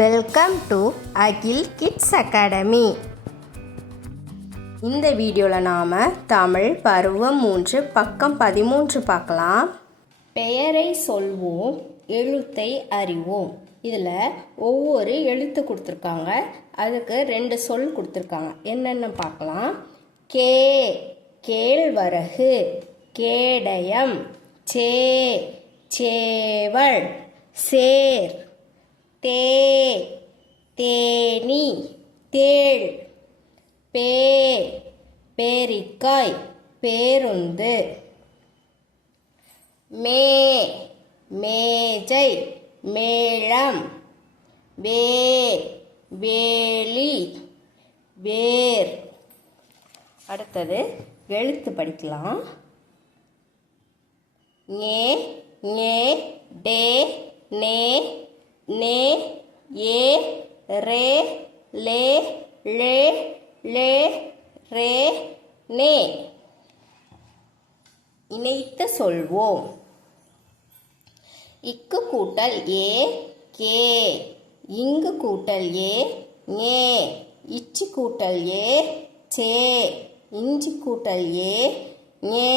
Welcome to Akil Kids Academy. இந்த வீடியோவில் நாம் தமிழ் பருவம் 3 பக்கம் 13 பார்க்கலாம். பெயரை சொல்வோம், எழுத்தை அறிவோம். இதில் ஒவ்வொரு எழுத்து கொடுத்துருக்காங்க, அதுக்கு 2 சொல் கொடுத்துருக்காங்க. என்னென்ன பார்க்கலாம். கே கேழ்வரகு, கேடயம், சே சேவல், சேர், தே தேனி, தேள், பே பேரிக்காய், பேருந்து, மே மேஜை, மேளம், வே வேலி, வேர். அடுத்தது எழுத்து படிக்கலாம். ஞே ஞே, டே நே, நே, ஏ, ரே, லே, லே, லே, ரே, நே. இணைத்து சொல்வோம். இக்கு கூட்டல் ஏ, கே. இங்கு கூட்டல் ஏ, ஞே. இச்சு கூட்டல் ஏ, சே. இஞ்சி கூட்டல் ஏ, ஞே.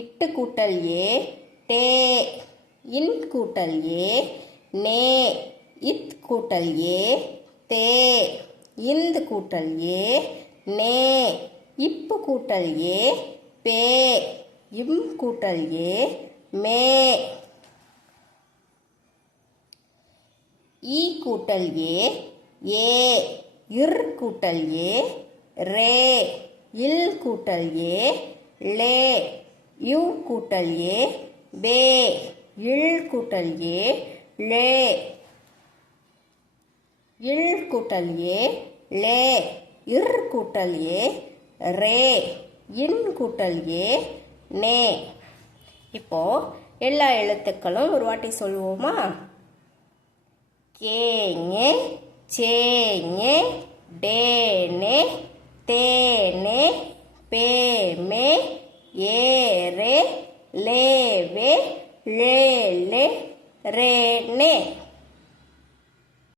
இட்டு கூட்டல் ஏ, டே. இன் கூட்டல் ஏ, நே. இத் கூட்டல் ஏ, தே. இந்து கூட்டல் ஏ, நே. இப்பு கூட்டல் ஏ, பே. இம் கூட்டல் ஏ, மே. ஈ கூட்டல் ஏ, ஏ. இர் கூட்டல் ஏ, ரே. இல் கூட்டல் ஏ, லே. யு கூட்டல் ஏ, பே. இல் கூட்டல் ஏ, லே. இல் கூட்டல் ஏ, லே. இர் கூட்டல் ஏ, ரே. இன் கூட்டல் ஏ, நே. இப்போ எல்லா எழுத்துக்களும் ஒரு வாட்டி சொல்லுவோமா? கேஞே, சேஞே, டேனே, தேனே, பேமே, ஏரே, லேவே, லேலே, ரேனே.